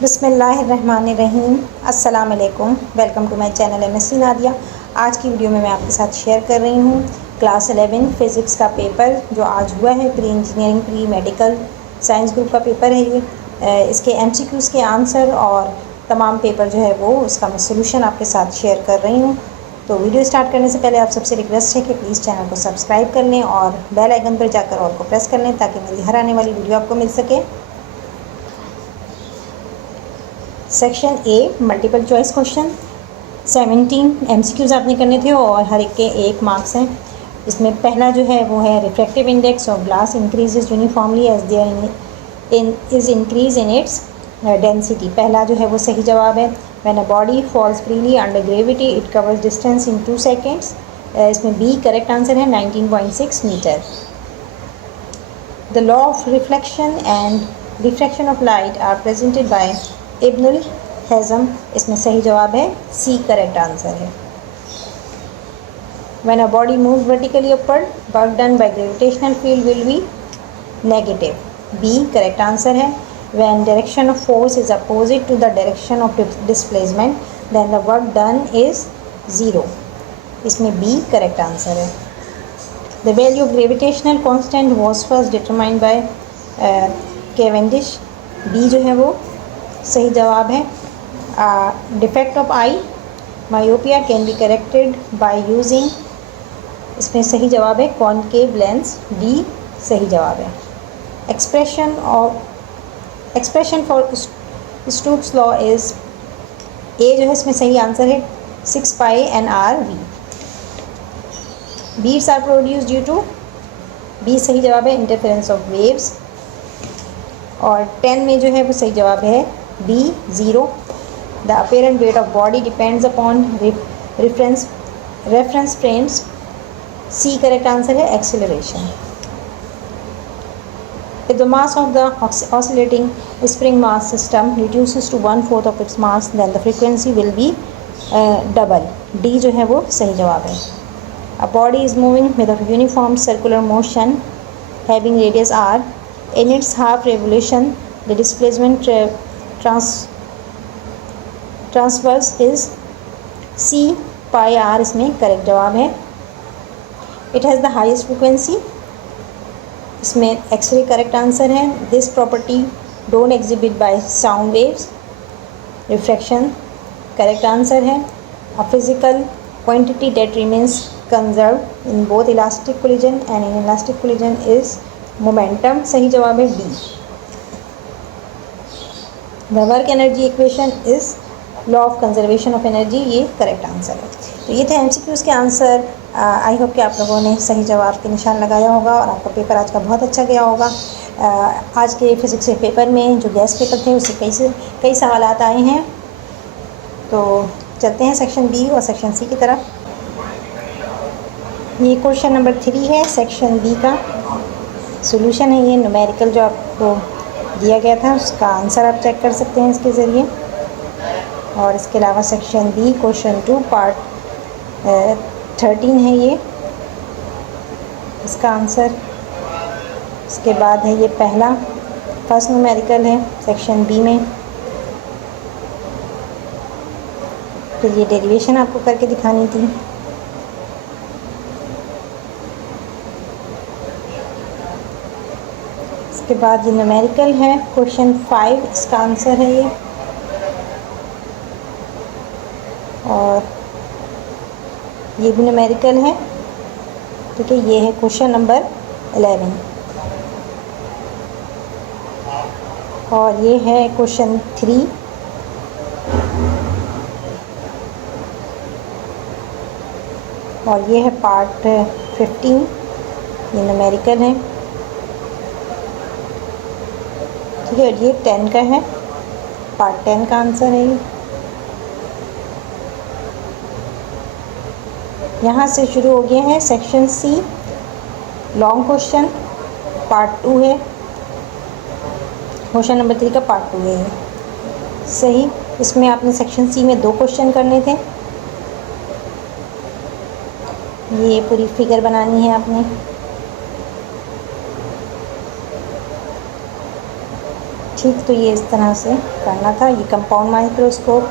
बिस्मिल्लाहिर्रहमानिर्रहीम। अस्सलाम वालेकुम। Welcome to my channel MSc Nadia. आज की वीडियो में मैं आपके साथ शेयर कर रही हूँ क्लास 11 फ़िज़िक्स का पेपर जो आज हुआ है। Pre engineering pre medical science group का पेपर है ये। इसके MCQs के आंसर और तमाम पेपर जो है वो उसका मैं सोल्यूशन आपके साथ शेयर कर रही हूँ। तो वीडियो स्टार्ट करने से पहले आप सबसे रिक्वेस्ट है कि प्लीज़ चैनल को सब्सक्राइब कर लें और बेल आइकन पर जाकर ऑल को प्रेस कर लें ताकि मेरी हर आने वाली वीडियो आपको मिल सके। Section A multiple choice question 17 MCQs आपने करने थे और हर एक के 1 मार्क्स हैं। इसमें पहला जो है वो है refractive index of glass increases uniformly as there is increase in its density. पहला जो है वो सही जवाब है। When a body falls freely under gravity it covers distance in 2 seconds. इसमें बी करेक्ट आंसर है 19.6 metre. The law of reflection and refraction of light are presented by Ibnul Haytham. इसमें सही जवाब है सी करेक्ट आंसर है। When a body move vertically upward work done by gravitational field will be negative. B correct answer है। When direction of force is opposite to the direction of displacement then the work done is 0। इसमें B correct answer है। The value of gravitational constant was first determined by Cavendish. B जो है वो सही जवाब है। Defect of eye myopia can be corrected by using. इसमें सही जवाब है कॉनकेव लेंस। डी सही जवाब है। Expression for Stokes law is A जो है इसमें सही आंसर है 6 pi NRV। Beats are produce due to. B सही जवाब है इंटरफेरेंस ऑफ वेव्स। और 10 में जो है वो सही जवाब है B 0। The apparent weight of body depends upon reference frames. C correct answer है acceleration. If the mass of the oscillating spring mass system reduces to 1/4 of its mass, then the frequency will be double. D जो है वो सही जवाब है। A body is moving with a uniform circular motion having radius r. In its half revolution, the displacement transverse is C pi r। इसमें correct जवाब है। It has the highest frequency। इसमें एक्सरे करेक्ट आंसर है। This property don't exhibit by sound waves. Refraction correct answer है। A physical quantity that remains conserve in both elastic collision and in elastic collision is momentum. सही जवाब है D. The work energy equation is law of conservation of energy. ये correct answer है। तो ये थे MCQs के आंसर। आई होप कि आप लोगों ने सही जवाब के निशान लगाया होगा और आपका पेपर आज का बहुत अच्छा गया होगा। आज के फिज़िक्स के पेपर में जो गेस्ट पेपर थे उससे कई सवाल आए हैं। तो चलते हैं सेक्शन बी और सेक्शन सी की तरफ। ये क्वेश्चन नंबर 3 है सेक्शन बी का। सॉल्यूशन है ये न्यूमेरिकल जो आपको दिया गया था उसका आंसर आप चेक कर सकते हैं इसके ज़रिए। और इसके अलावा सेक्शन बी क्वेश्चन 2 पार्ट 13 है ये इसका आंसर। इसके बाद है ये पहला फर्स्ट न्यूमेरिकल है सेक्शन बी में। तो ये डेरिवेशन आपको करके दिखानी थी। इसके बाद ये न्यूमेरिकल है क्वेश्चन 5 इसका आंसर है ये। और ये भी न्यूमेरिकल है। ठीक है, ये है क्वेश्चन नंबर 11 और ये है क्वेश्चन 3। और ये है पार्ट 15। ये न्यूमेरिकल है। ठीक है, ये 10 का है। पार्ट 10 का आंसर है ये। यहाँ से शुरू हो गया है section C long question part 2 है। क्वेश्चन नंबर 3 का पार्ट 2 है ये। सही, इसमें आपने सेक्शन सी में 2 क्वेश्चन करने थे। ये पूरी फिगर बनानी है आपने। ठीक, तो ये इस तरह से करना था। ये कंपाउंड माइक्रोस्कोप,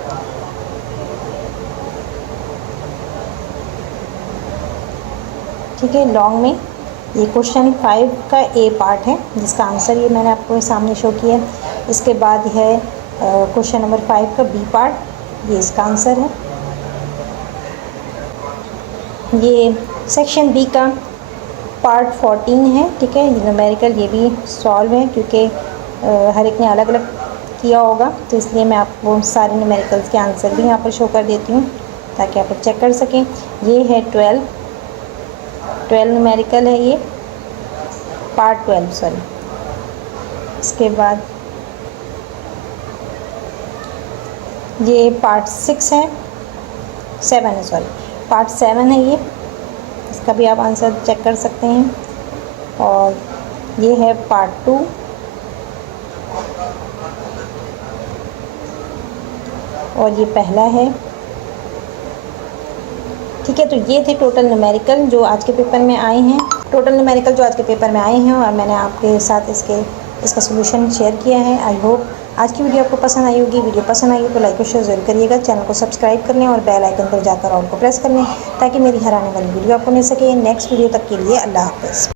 ठीक है। लॉन्ग में ये क्वेश्चन 5 का ए पार्ट है, जिसका आंसर ये मैंने आपको सामने शो किया है। इसके बाद है क्वेश्चन नंबर 5 का बी पार्ट, ये इसका आंसर है। ये सेक्शन बी का पार्ट 14 है, ठीक है। ये न्यूमेरिकल, ये भी सॉल्व है क्योंकि हर एक ने अलग अलग किया होगा, तो इसलिए मैं आपको सारे न्यूमेरिकल्स के आंसर भी यहाँ पर शो कर देती हूँ ताकि आप चेक कर सकें। ये है 12 न्यूमेरिकल है, ये पार्ट 12 सॉरी। इसके बाद ये पार्ट 6 है, 7 है सॉरी, पार्ट 7 है ये, इसका भी आप आंसर चेक कर सकते हैं। और ये है पार्ट 2, और ये पहला है, ठीक है। तो ये थे टोटल न्यूमेरिकल जो आज के पेपर में आए हैं, और मैंने आपके साथ इसका सोल्यूशन शेयर किया है। आई होप आज की वीडियो आपको पसंद आई होगी। वीडियो पसंद आई हो तो लाइक और शेयर जरूर करिएगा। चैनल को सब्सक्राइब कर लें और बेल आइकन पर जाकर ऑल को प्रेस कर लें ताकि मेरी हर आने वाली वीडियो आपको मिल सके। नेक्स्ट वीडियो तक के लिए अल्लाह हाफ़िज़।